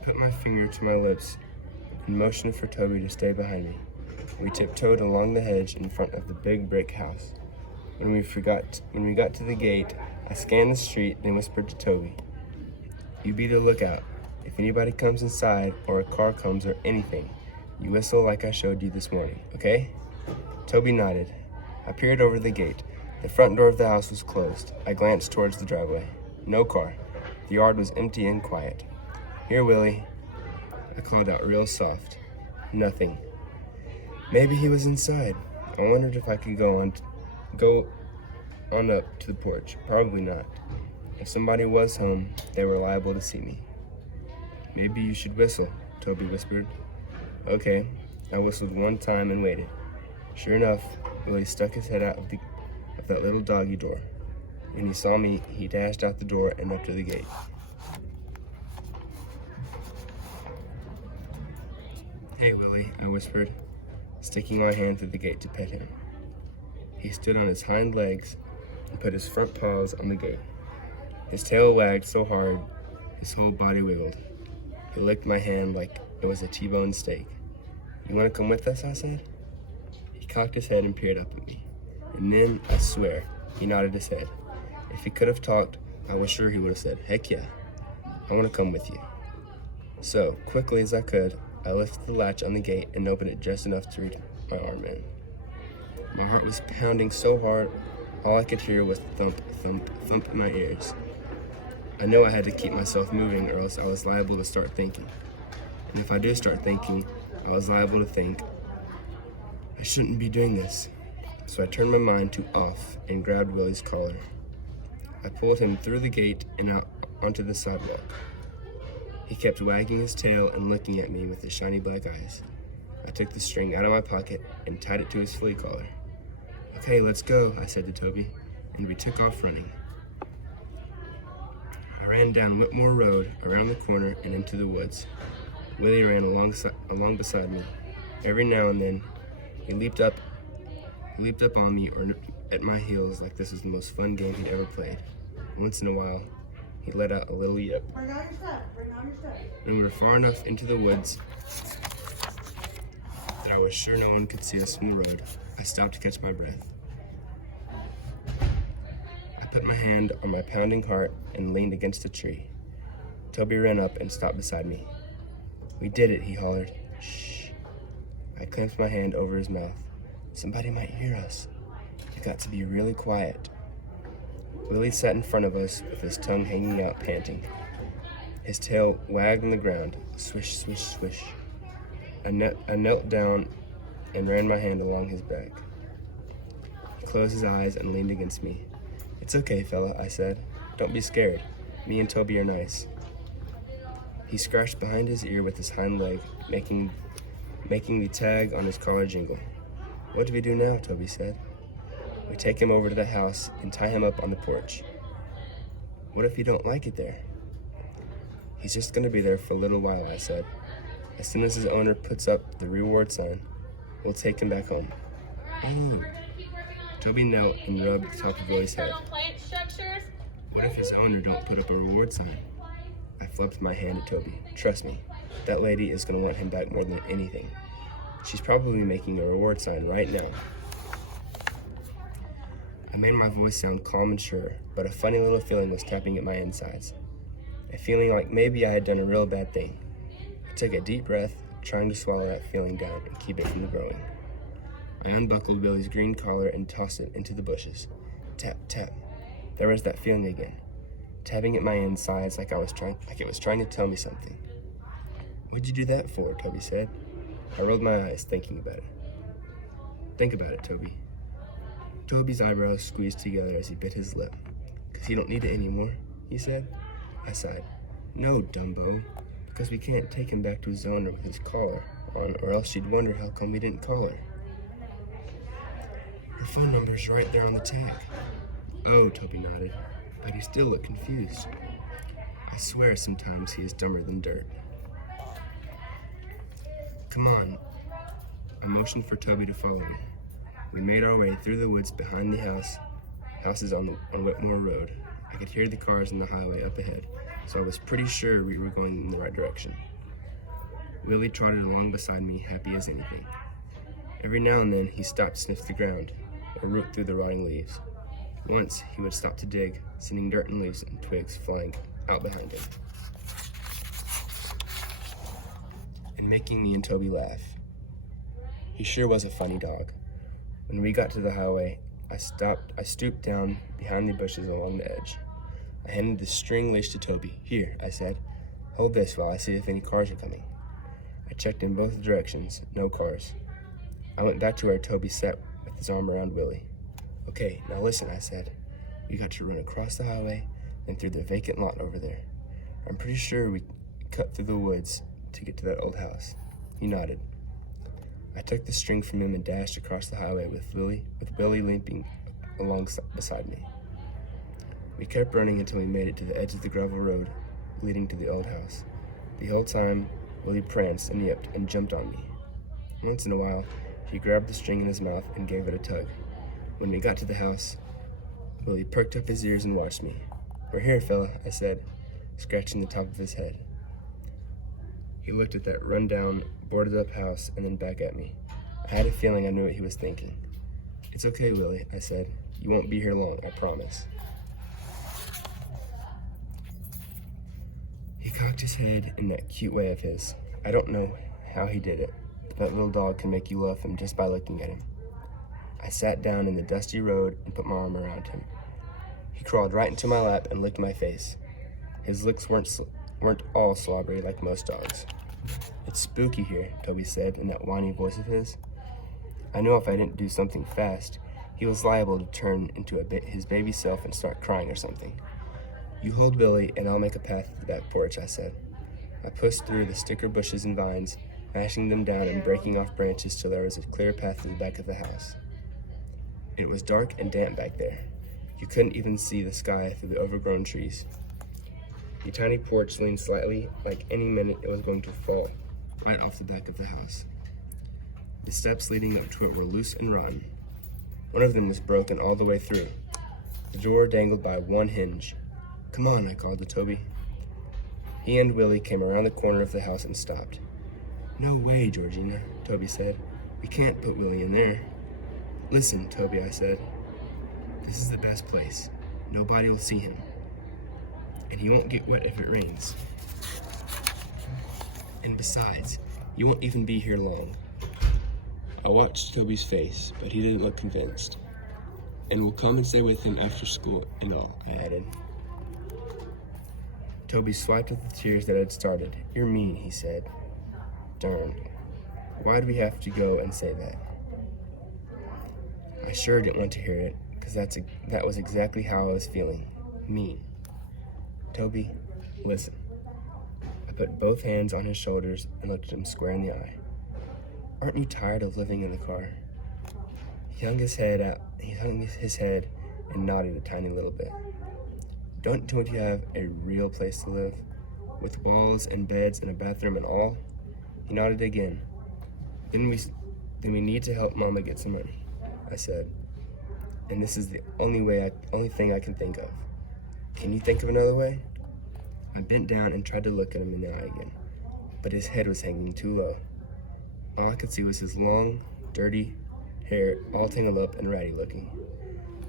I put my finger to my lips and motioned for Toby to stay behind me. We tiptoed along the hedge in front of the big brick house. When we got to the gate, I scanned the street and whispered to Toby, "You be the lookout. If anybody comes inside or a car comes or anything, you whistle like I showed you this morning, okay?" Toby nodded. I peered over the gate. The front door of the house was closed. I glanced towards the driveway. No car. The yard was empty and quiet. "Here, Willie," I called out real soft. Nothing. Maybe he was inside. I wondered if I could go on up to the porch. Probably not. If somebody was home, they were liable to see me. "Maybe you should whistle," Toby whispered. Okay. I whistled one time and waited. Sure enough, Willie stuck his head out of that little doggy door. When he saw me, he dashed out the door and up to the gate. "Hey, Willie," I whispered, sticking my hand through the gate to pet him. He stood on his hind legs and put his front paws on the gate. His tail wagged so hard, his whole body wiggled. He licked my hand like it was a T-bone steak. "You want to come with us?" I said. He cocked his head and peered up at me. And then, I swear, he nodded his head. If he could have talked, I was sure he would have said, "Heck yeah, I want to come with you." So, quickly as I could, I lifted the latch on the gate and opened it just enough to reach my arm in. My heart was pounding so hard, all I could hear was thump, thump, thump in my ears. I knew I had to keep myself moving or else I was liable to start thinking. And if I do start thinking, I was liable to think, I shouldn't be doing this. So I turned my mind to off and grabbed Willie's collar. I pulled him through the gate and out onto the sidewalk. He kept wagging his tail and looking at me with his shiny black eyes. I took the string out of my pocket and tied it to his flea collar. "Okay, let's go," I said to Toby, and we took off running. I ran down Whitmore Road, around the corner, and into the woods. Willie ran along beside me. Every now and then, he leaped up on me or at my heels like this was the most fun game he'd ever played. Once in a while, he let out a little yip. Bring out your stuff. When we were far enough into the woods that I was sure no one could see us from the road, I stopped to catch my breath. I put my hand on my pounding heart and leaned against a tree. Toby ran up and stopped beside me. "We did it," he hollered. "Shh." I clamped my hand over his mouth. "Somebody might hear us. You got to be really quiet." Willie sat in front of us with his tongue hanging out, panting. His tail wagged on the ground. Swish, swish, swish. I knelt down and ran my hand along his back. He closed his eyes and leaned against me. "It's okay, fella," I said. "Don't be scared. Me and Toby are nice." He scratched behind his ear with his hind leg, making the tag on his collar jingle. "What do we do now?" Toby said. "We take him over to the house and tie him up on the porch." "What if you don't like it there?" "He's just going to be there for a little while," I said. "As soon as his owner puts up the reward sign, we'll take him back home." "Ooh." Toby knelt and rubbed the top of Willie's head. "What if his owner don't put up a reward sign?" I flipped my hand at Toby. "Trust me, that lady is going to want him back more than anything. She's probably making a reward sign right now." I made my voice sound calm and sure, but a funny little feeling was tapping at my insides. A feeling like maybe I had done a real bad thing. I took a deep breath, trying to swallow that feeling down and keep it from growing. I unbuckled Willie's green collar and tossed it into the bushes. Tap, tap. There was that feeling again, tapping at my insides like it was trying to tell me something. "What'd you do that for?" Toby said. I rolled my eyes, thinking about it. "Think about it, Toby." Toby's eyebrows squeezed together as he bit his lip. "'Cause he don't need it anymore," he said. I sighed. "No, Dumbo, because we can't take him back to his owner with his collar on, or else she'd wonder how come we didn't call her. Her phone number's right there on the tag." "Oh," Toby nodded, but he still looked confused. I swear sometimes he is dumber than dirt. "Come on." I motioned for Toby to follow me. We made our way through the woods behind the houses on Whitmore Road. I could hear the cars on the highway up ahead, so I was pretty sure we were going in the right direction. Willie trotted along beside me, happy as anything. Every now and then he stopped to sniff the ground or root through the rotting leaves. Once he would stop to dig, sending dirt and leaves and twigs flying out behind him, and making me and Toby laugh. He sure was a funny dog. When we got to the highway, I stooped down behind the bushes along the edge. I handed the string leash to Toby. "Here," I said. "Hold this while I see if any cars are coming." I checked in both directions, no cars. I went back to where Toby sat with his arm around Willie. "Okay, now listen," I said. "We got to run across the highway and through the vacant lot over there. I'm pretty sure we cut through the woods to get to that old house." He nodded. I took the string from him and dashed across the highway with Willie limping along beside me. We kept running until we made it to the edge of the gravel road leading to the old house. The whole time, Willie pranced and yipped and jumped on me. Once in a while, he grabbed the string in his mouth and gave it a tug. When we got to the house, Willie perked up his ears and watched me. "We're here, fella," I said, scratching the top of his head. He looked at that run-down, boarded-up house and then back at me. I had a feeling I knew what he was thinking. "It's okay, Willie," I said. "You won't be here long, I promise." He cocked his head in that cute way of his. I don't know how he did it, but that little dog can make you love him just by looking at him. I sat down in the dusty road and put my arm around him. He crawled right into my lap and licked my face. His licks weren't all slobbery like most dogs. "It's spooky here," Toby said in that whiny voice of his. I knew if I didn't do something fast, he was liable to turn into his baby self and start crying or something. "You hold Billy and I'll make a path to the back porch," I said. I pushed through the sticker bushes and vines, mashing them down and breaking off branches till there was a clear path to the back of the house. It was dark and damp back there. You couldn't even see the sky through the overgrown trees. The tiny porch leaned slightly, like any minute it was going to fall, right off the back of the house. The steps leading up to it were loose and rotten. One of them was broken all the way through. The door dangled by one hinge. "Come on," I called to Toby. He and Willie came around the corner of the house and stopped. "No way, Georgina," Toby said. "We can't put Willie in there." "Listen, Toby," I said. "This is the best place. Nobody will see him. And he won't get wet if it rains. And besides, you won't even be here long." I watched Toby's face, but he didn't look convinced. "And we'll come and stay with him after school and all," I added. Toby swiped at the tears that had started. "You're mean," he said. "Darn. Why'd we have to go and say that?" I sure didn't want to hear it, because that was exactly how I was feeling. Mean. "Toby, listen." I put both hands on his shoulders and looked at him square in the eye. "Aren't you tired of living in the car?" He hung his head and nodded a tiny little bit. Don't you have a real place to live? With walls and beds and a bathroom and all?" He nodded again. Then we need to help Mama get some money," I said. "And this is the only thing I can think of. Can you think of another way?" I bent down and tried to look at him in the eye again, but his head was hanging too low. All I could see was his long, dirty hair, all tangled up and ratty looking.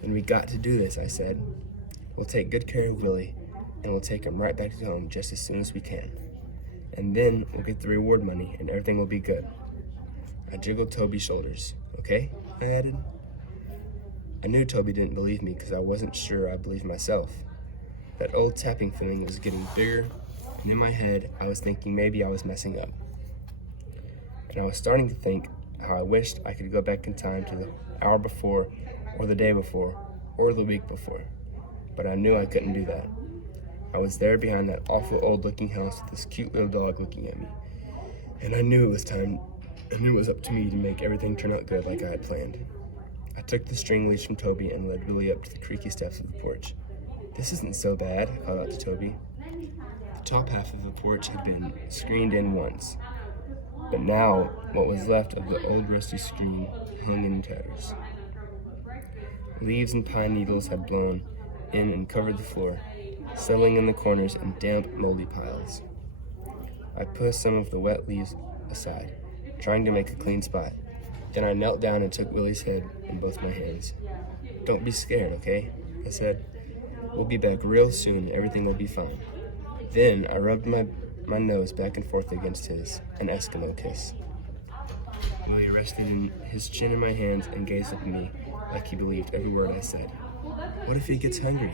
"Then we got to do this," I said. "We'll take good care of Willie, and we'll take him right back to home just as soon as we can. And then we'll get the reward money, and everything will be good." I jiggled Toby's shoulders. "Okay?" I added. I knew Toby didn't believe me because I wasn't sure I believed myself. That old tapping feeling was getting bigger, and in my head, I was thinking maybe I was messing up. And I was starting to think how I wished I could go back in time to the hour before, or the day before, or the week before. But I knew I couldn't do that. I was there behind that awful old-looking house with this cute little dog looking at me. And I knew it was time, and it was up to me to make everything turn out good like I had planned. I took the string leash from Toby and led Willie up to the creaky steps of the porch. "This isn't so bad," I called out to Toby. The top half of the porch had been screened in once, but now what was left of the old rusty screen hung in tatters. Leaves and pine needles had blown in and covered the floor, settling in the corners in damp, moldy piles. I pushed some of the wet leaves aside, trying to make a clean spot. Then I knelt down and took Willie's head in both my hands. "Don't be scared, okay?" I said. "We'll be back real soon and everything will be fine." Then I rubbed my nose back and forth against his, an Eskimo kiss. Willie rested his chin in my hands and gazed up at me like he believed every word I said. "What if he gets hungry?"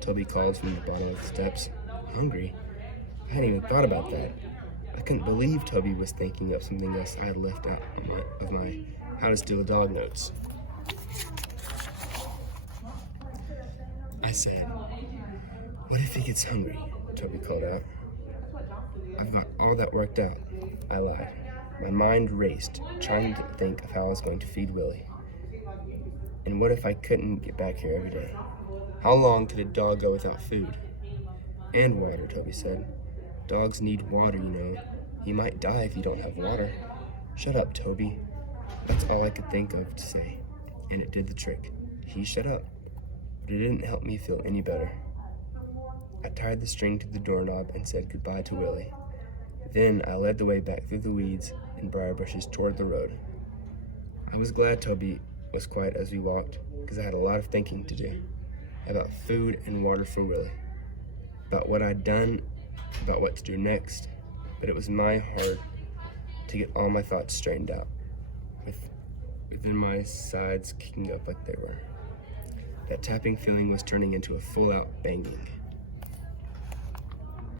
Toby called from the bottom of the steps. Hungry? I hadn't even thought about that. I couldn't believe Toby was thinking of something else I had left out of my How to Steal a Dog notes. I said, "What if he gets hungry?" Toby called out. "I've got all that worked out," I lied. My mind raced, trying to think of how I was going to feed Willie. And what if I couldn't get back here every day? How long could a dog go without food? And water, Toby said. "Dogs need water, you know. You might die if you don't have water." "Shut up, Toby." That's all I could think of to say, and it did the trick. He shut up, but it didn't help me feel any better. I tied the string to the doorknob and said goodbye to Willie. Then I led the way back through the weeds and briar bushes toward the road. I was glad Toby was quiet as we walked, because I had a lot of thinking to do about food and water for Willie, about what I'd done, about what to do next, but it was my hard to get all my thoughts straightened out, within my sides kicking up like they were. That tapping feeling was turning into a full-out banging.